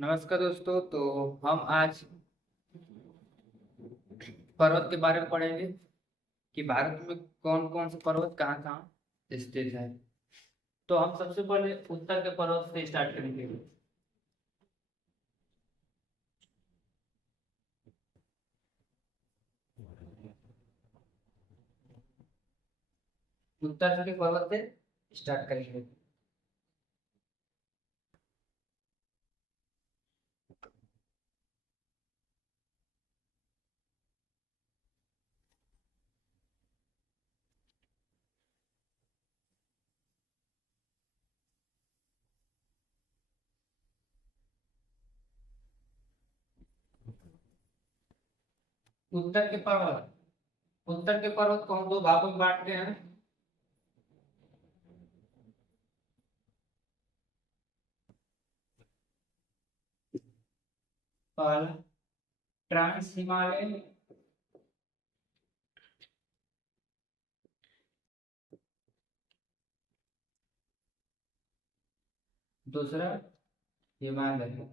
नमस्कार दोस्तों। तो हम आज पर्वत के बारे में पढ़ेंगे कि भारत में कौन कौन से पर्वत कहाँ कहाँ स्थित है। तो हम सबसे पहले उत्तर के पर्वत से स्टार्ट करेंगे। उत्तर के पर्वत से स्टार्ट करेंगे। उत्तर के पर्वत उत्तर के पर्वत को हम दो भागों में बांटते हैं। पहला ट्रांस हिमालय, दूसरा हिमालय।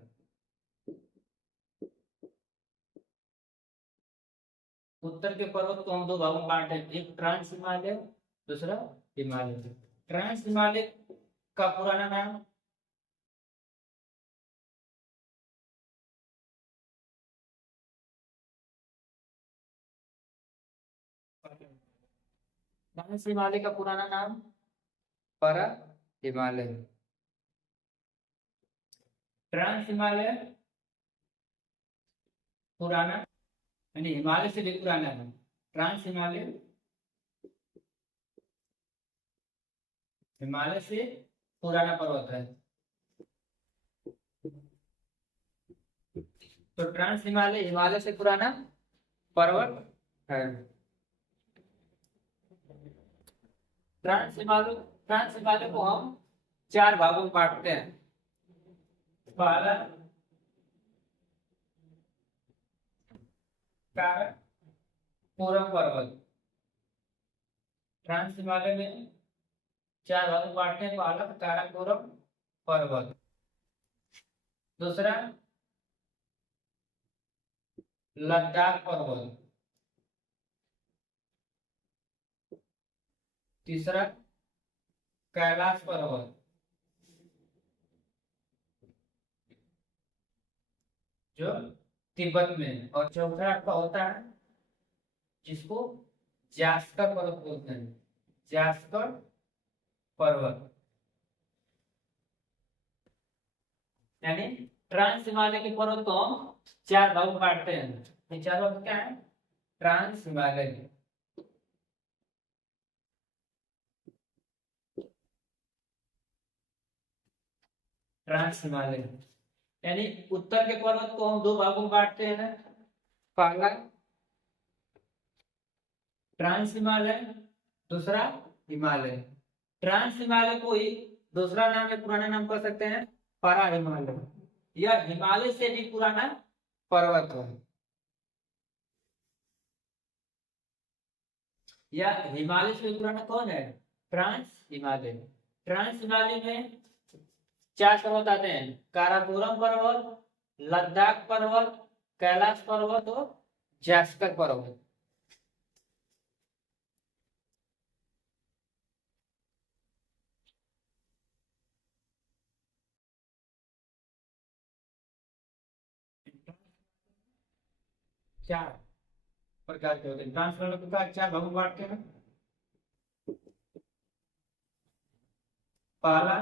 उत्तर के पर्वत को हम दो भागों में बांटे हैं, एक ट्रांस हिमालय, दूसरा हिमालय। ट्रांस हिमालय का पुराना नाम ट्रांस हिमालय का पुराना नाम पर हिमालय। ट्रांस हिमालय पुराना यानी हिमालय से भी पुराना है। ट्रांस हिमालय हिमालय से पुराना पर्वत है। तो ट्रांस हिमालय हिमालय से पुराना पर्वत है। ट्रांस हिमालय को हम चार भागों में बांटते हैं। पहला काराकोरम पर्वत। ट्रांस हिमालय में चार भागों में बांटते हैं। पहला काराकोरम पर्वत, दूसरा लद्दाख पर्वत, तीसरा कैलाश पर्वत, जो तिब्बत में है, और चौथा आपका होता है जिसको जास्कर पर्वत बोलते हैं। जास्कर पर्वत यानी ट्रांस हिमालय के पर्वत को हम चार भाग में बांटते हैं। ये चार भाग क्या है? ट्रांस हिमालय, ट्रांस हिमालय यानी उत्तर के पर्वत को हम दो भागों में बांटते हैं। पहला ट्रांस हिमालय, दूसरा हिमालय। ट्रांस हिमालय को ही दूसरा नाम या पुराना नाम कह सकते हैं परा हिमालय। यह हिमालय से भी पुराना पर्वत है। यह हिमालय से भी पुराना कौन है? ट्रांस हिमालय। ट्रांस हिमालय में चार पर्वत आते हैं: काराकोरम पर्वत, लद्दाख पर्वत, कैलाश पर्वत और जास्कर पर्वत। चार प्रकार के होते हैं। ट्रांस पर्वत प्रकार चार भागों में बांटते हैं। पहला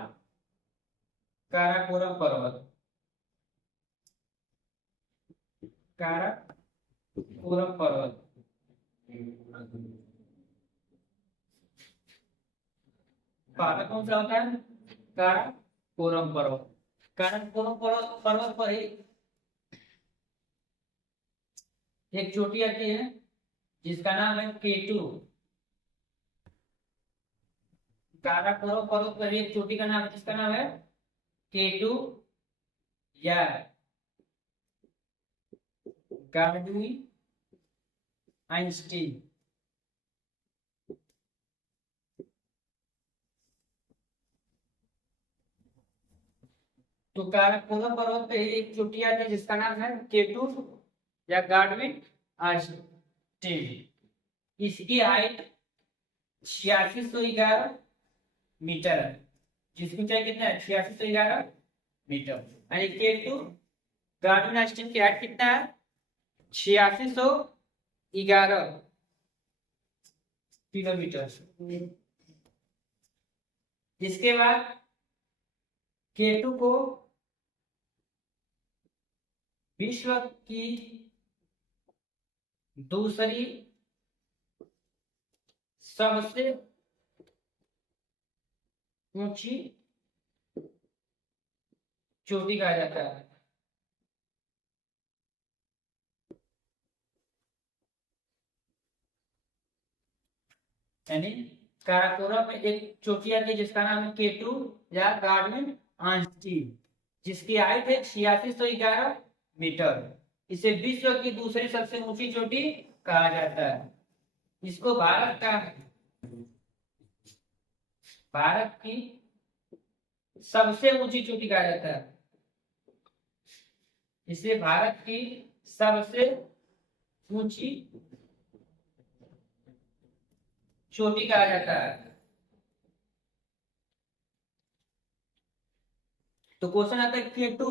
काराकोरम पर्वत। काराकोरम पर्वत पहला कौन सा होता है? काराकोरम पर्वत। काराकोरम पर्वत पर्वत पर ही एक चोटी आती है जिसका नाम है केटू। काराकोरम पर्वत पर ही एक चोटी का नाम है जिसका नाम है केटू या गार्डवी आइंस्टीन। तो काराकोरम पर्वत पे एक चोटी आती है जिसका नाम है केटू या गाडविन आर्स्टिन। इसकी हाइट 8611 मीटर है। जिसकी ऊंचाई कितना है? 8611 मीटर। यानी केटू गाडविन आर्स्टिन की हाइट कितना है? 8611 किलोमीटर। इसके बाद केटू को विश्व की दूसरी सबसे ऊंची चोटी कहा जाता है। यानी काराकोरम में एक चोटी आती है जिसका नाम है केटू या गाडविन आर्स्टिन, जिसकी हाइट है 8611 मीटर। इसे विश्व की दूसरी सबसे ऊंची चोटी कहा जाता है। इसको भारत की सबसे ऊंची चोटी कहा जाता है। इसे भारत की सबसे ऊंची चोटी कहा जाता है। तो क्वेश्चन आता है केटू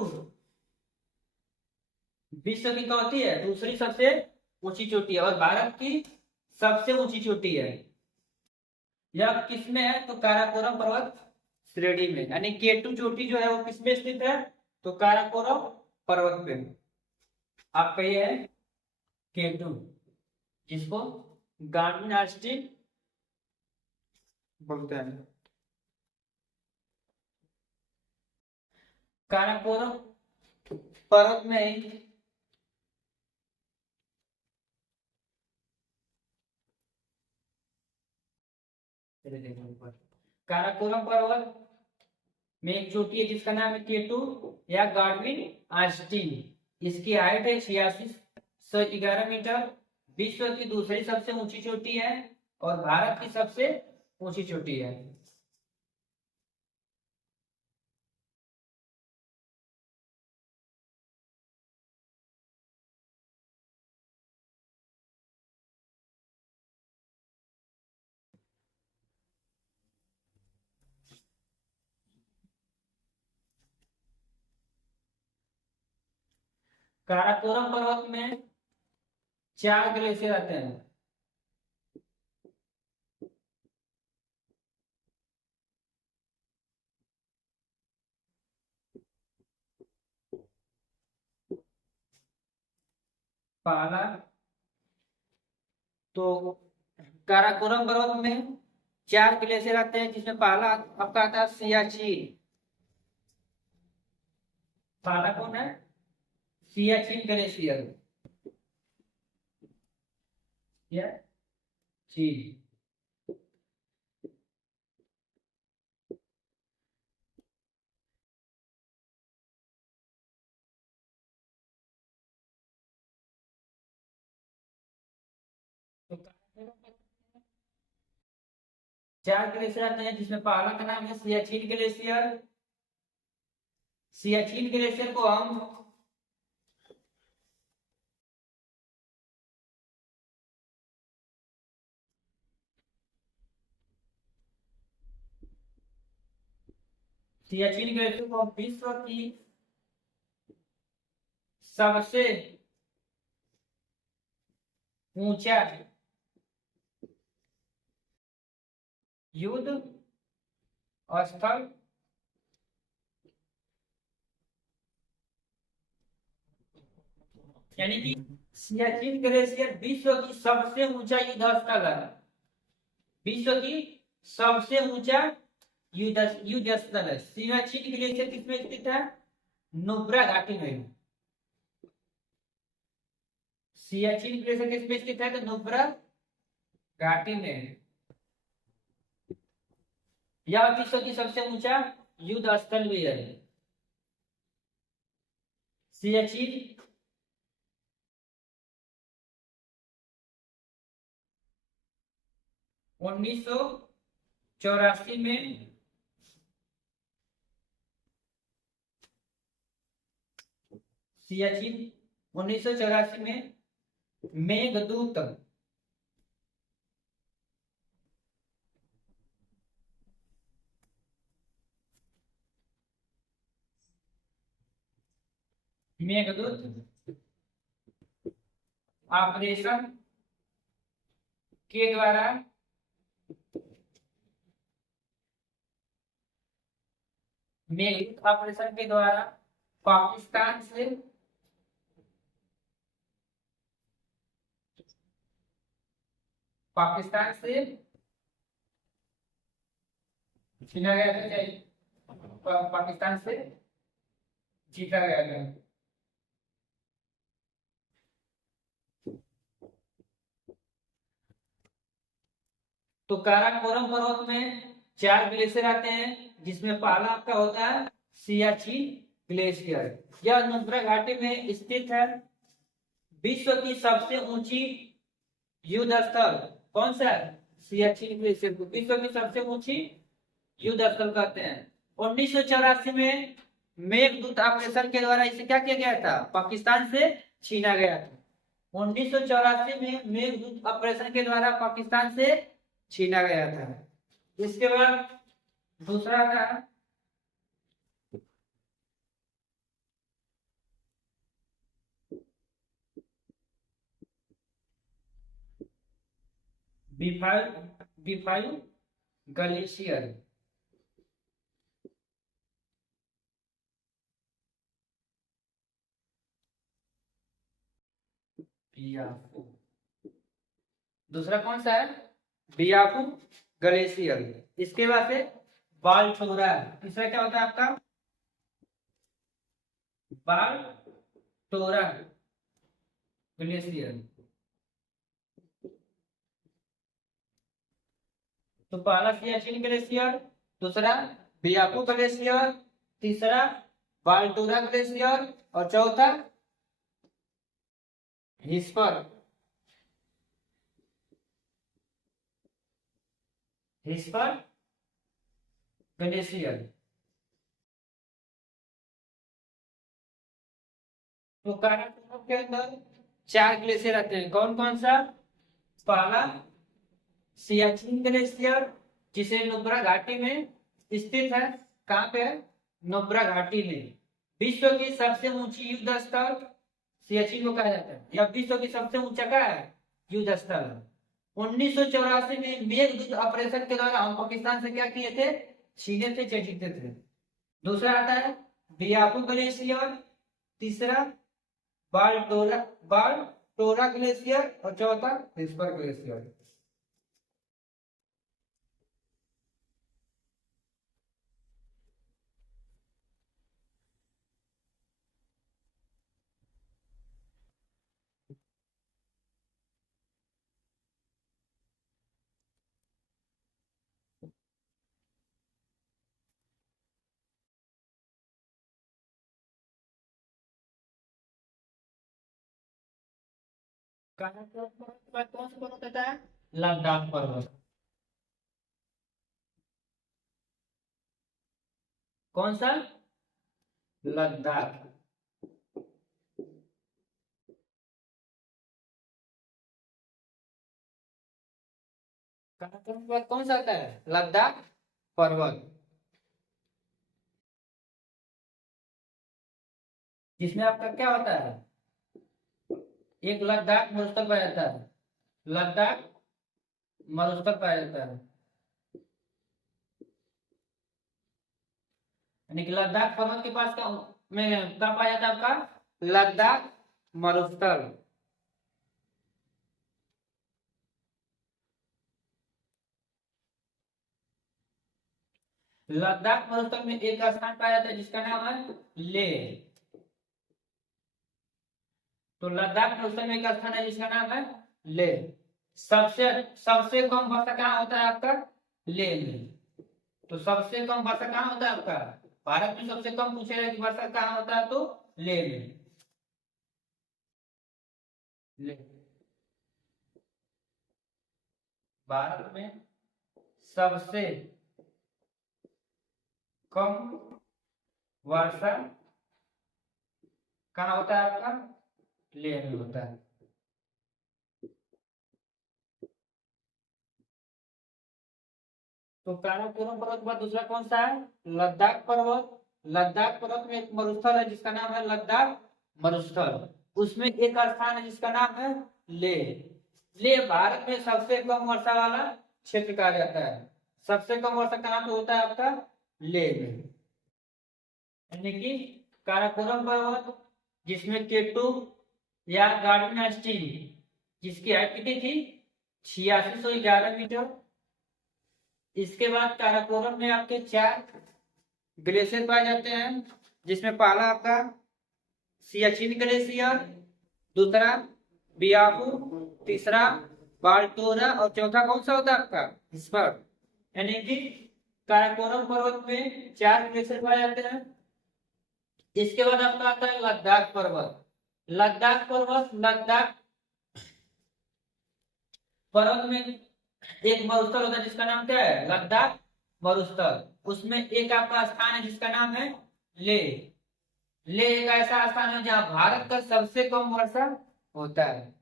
विश्व की क्या होती है? दूसरी सबसे ऊंची चोटी है और भारत की सबसे ऊंची चोटी है। यह किसमें है? तो काराकोरम पर्वत श्रेणी में। यानी केटू चोटी जो है वो किसमें स्थित है? तो काराकोरम पर्वत पे। आपका ये है केटू, जिसको गाडविन आर्स्टिन बोलते हैं। काराकोरम पर्वत में काराकोरम पर्वत में एक चोटी है जिसका नाम है केटू या गाडविन आर्स्टिन। इसकी हाइट है 8611 मीटर। विश्व की दूसरी सबसे ऊंची चोटी है और भारत की सबसे ऊंची चोटी है। काराकोरम पर्वत में 4 ग्लेशियर आते हैं। पहला तो काराकोरम पर्वत में 4 ग्लेशियर आते हैं, जिसमें पहला आपका आता है सियाचिन। पहला कौन है? सियाचिन ग्लेशियर। सियाचिन। तो 4 ग्लेशियर आते हैं, जिसमें पहला का नाम है सियाचिन ग्लेशियर। सियाचिन ग्लेशियर को हम सियाचिन ग्लेशियर को हम विश्व की सबसे ऊंचा युद्ध स्थल यानी कि सियाचिन ग्लेशियर विश्व की सबसे ऊंचा युद्ध स्थल है। विश्व की सबसे ऊंचा युद्ध स्थल है। सियाचिन ग्लेशियर किसमें स्थित है? नुब्रा घाटी में। सियाचिन ग्लेशियर किसमें स्थित है? तो नुब्रा घाटी में। यह विश्व की सबसे ऊंचा युद्ध स्थल भी है। सियाचिन 1984 में सियाचिन। 1984 में मेघदूत। मेघदूत ऑपरेशन के द्वारा मेघदूत ऑपरेशन के द्वारा पाकिस्तान से छीना गया था, पाकिस्तान से जीता गया था। तो काराकोरम पर्वत में 4 ग्लेशियर आते हैं, जिसमें पहला आपका होता है सियाचिन ग्लेशियर। यह नुब्रा घाटी में स्थित है। विश्व की सबसे ऊंची युद्ध स्थल कौन सा है? सियाचिन ग्लेशियर को विश्व की सबसे ऊंची युद्ध स्थल कहते हैं। 1984 में मेघदूत ऑपरेशन के द्वारा इसे क्या किया गया था? पाकिस्तान से छीना गया था। 1984 में मेघदूत ऑपरेशन के द्वारा पाकिस्तान से छीना गया था। इसके बाद दूसरा था B5 ग्लेशियर। दूसरा कौन सा है? बियाकू ग्लेशियर। इसके बाद से बालटोरा। तीसरा क्या होता है आपका? बालटोरा ग्लेशियर। तो पहला सियाचिन ग्लेशियर, दूसरा बियाकू ग्लेशियर, तीसरा बालटोरा ग्लेशियर और चौथा हिस्पर ग्लेशियर। तो काराकोरम के अंदर 4 ग्लेशियर आते हैं। कौन कौन सा? पहला सियाचिन ग्लेशियर, जिसे नुब्रा घाटी में स्थित है। कहाँ पे है? नुब्रा घाटी में। विश्व की सबसे ऊंची युद्ध स्थल सियाचिन को कहा जाता है। यह विश्व की सबसे ऊंचा क्या है? युद्ध स्थल। 1984 में मेघदूत ऑपरेशन के दौरान हम पाकिस्तान से क्या किए थे? छीने थे, जीते थे। दूसरा आता है बियाकू ग्लेशियर, तीसरा बालटोरा ग्लेशियर और चौथा हिस्पर ग्लेशियर। काराकोरम पर्वत के बाद कौन सा पर्वत आता है? लद्दाख पर्वत। कौन सा? लद्दाख। काराकोरम के बाद कौन सा आता है? लद्दाख पर्वत, जिसमें आपका क्या होता है? एक लद्दाख मरुस्थल पाया जाता है। लद्दाख मरुस्थल पाया जाता है, यानी कि लद्दाख पर्वत के पास का में कहाँ पाया जाता है आपका? लद्दाख मरुस्थल। लद्दाख मरुस्थल में एक स्थान पाया जाता है जिसका नाम है लेह। तो लद्दाख मरुस्थल में एक स्थान है जिसका नाम है लेह। सबसे सबसे कम वर्षा कहाँ होता है आपका? लेह में। तो सबसे कम वर्षा कहाँ होता है आपका? भारत में सबसे कम पूछेगा कि वर्षा कहाँ होता है, तो लेह में। लेह भारत में सबसे कम वर्षा कहाँ होता है आपका? लेह में होता है। तो काराकोरम पर्वत के बाद दूसरा कौन सा है? लद्दाख पर्वत। लद्दाख पर्वत में एक मरुस्थल है जिसका नाम है लद्दाख मरुस्थल। उसमें एक स्थान है जिसका नाम है लेह। लेह भारत में सबसे कम वर्षा वाला क्षेत्र कहा जाता है। सबसे कम वर्षा कहाँ पे होता है आपका? लेह में। यानी कि काराकोरम पर्वत, जिसमें केटू या गार्डन स्टील, जिसकी हाइट कितनी थी? 8611 मीटर। इसके बाद काराकोरम में आपके 4 ग्लेशियर पाए जाते हैं, जिसमें पहला आपका सियाचिन ग्लेशियर, दूसरा बियाहू, तीसरा बाल्टोरा और चौथा कौन सा होता है आपका? स्पर्ट। यानी कि काराकोरम पर्वत में 4 ग्लेशियर पाए जाते हैं। इसके बाद आपका आता है लद्दाख पर्वत। लद्दाख पर्वत, लद्दाख पर्वत में एक मरुस्थल होता है जिसका नाम क्या है? लद्दाख मरुस्थल। उसमें एक आपका स्थान है जिसका नाम है लेह। लेह एक ऐसा स्थान है जहां भारत का सबसे कम वर्षा होता है।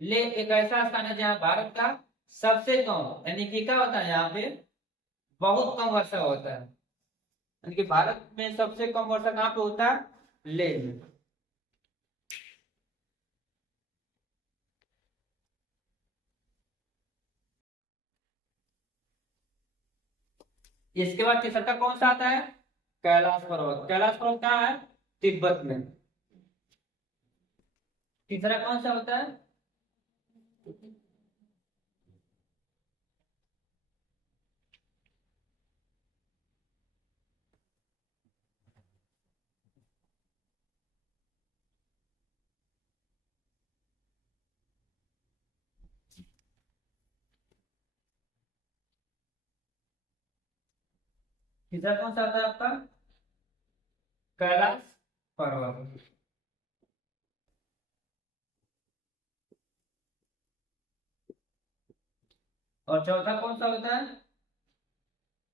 लेह एक ऐसा स्थान है जहां भारत का सबसे कम, यानी कि क्या होता है यहाँ पे? बहुत कम वर्षा होता है। यानी कि भारत में सबसे कम वर्षा कहाँ पे होता है? लेह में। इसके बाद तीसरा कौन सा आता है? कैलाश पर्वत। कैलाश पर्वत कहाँ है? तिब्बत में। तीसरा कौन सा होता है? तीसरा कौन सा आता है आपका? कैलाश पर्वत। और चौथा कौन सा होता है?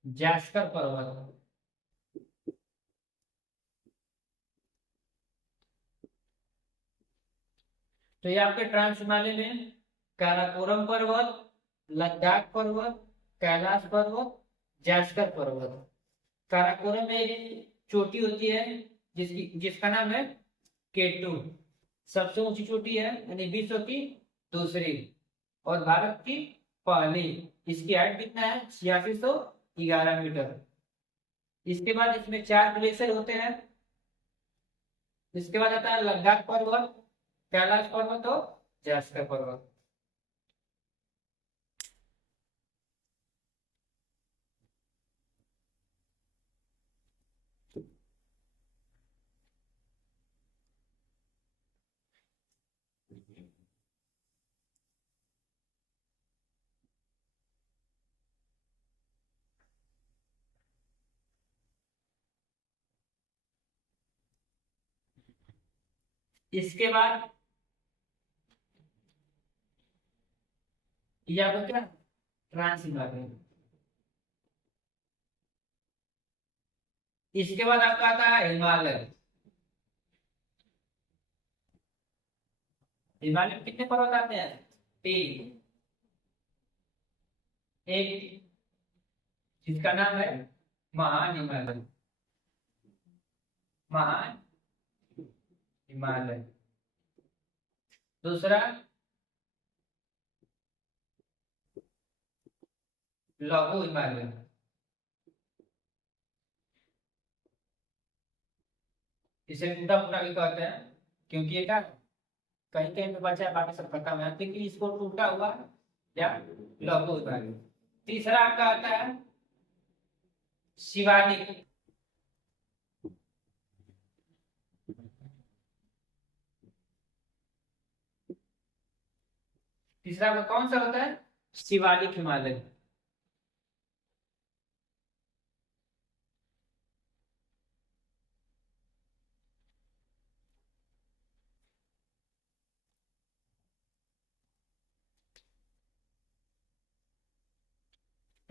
जास्कर पर्वत। तो ये आपके ट्रांस हिमालय में काराकोरम पर्वत, लद्दाख पर्वत, कैलाश पर्वत, जास्कर पर्वत। काराकोरम में एक चोटी होती है जिसका नाम है केटू। सबसे ऊंची चोटी है, यानी विश्व की दूसरी और भारत की पहली। इसकी हाइट कितना है? 8611 मीटर। इसके बाद इसमें 4 ग्लेशियर होते हैं। इसके बाद आता है लद्दाख पर्वत, कैलाश पर्वत और जास्कर पर्वत। इसके बाद ये आपका क्या? ट्रांस हिमालय। इसके बाद आपका आता है हिमालय। हिमालय में कितने पर्वत आते हैं? 3। एक जिसका नाम है महान हिमालय। महान हिमालय। दूसरा लघु हिमालय। इसे टूटा फूटा भी कहते हैं, क्योंकि ये क्या कहीं कहीं पे बचा है, बाकी सब खत्म है, लेकिन इसको टूटा हुआ या लघु हिमालय। तीसरा आपका आता है शिवालिक। तीसरा आपका कौन सा होता है? शिवालिक हिमालय।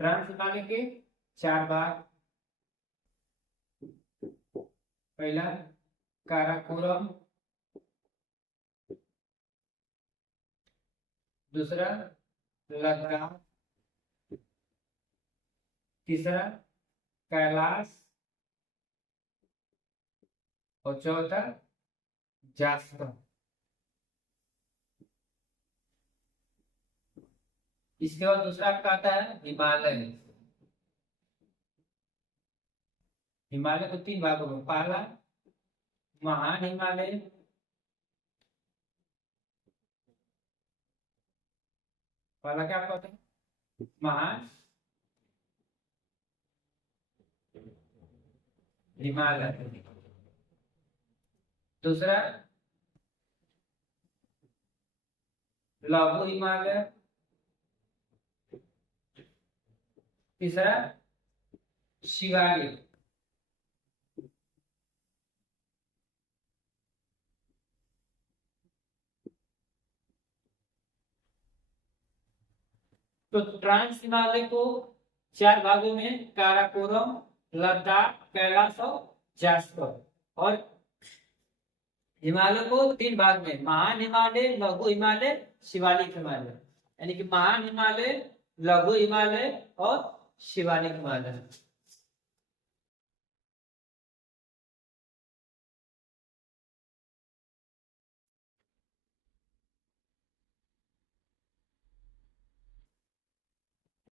ट्रांस हिमालय के 4 भाग। पहला काराकोरम, दूसरा लद्दाख, तीसरा कैलाश और चौथा जास्पर। इसके बाद दूसरा आपका आता है हिमालय। हिमालय को तीन भागों में, पहला महान हिमालय, पहला क्या आपका होता है महान हिमालय, दूसरा लघु हिमालय, तीसरा शिवालिक। तो ट्रांस हिमालय को चार भागों में, काराकोरम, लद्दाख, कैलाश और जास्पर। और हिमालय को तीन भाग में, महान हिमालय, लघु हिमालय, शिवालिक हिमालय। यानी कि महान हिमालय, लघु हिमालय और शिवालिक हिमालय।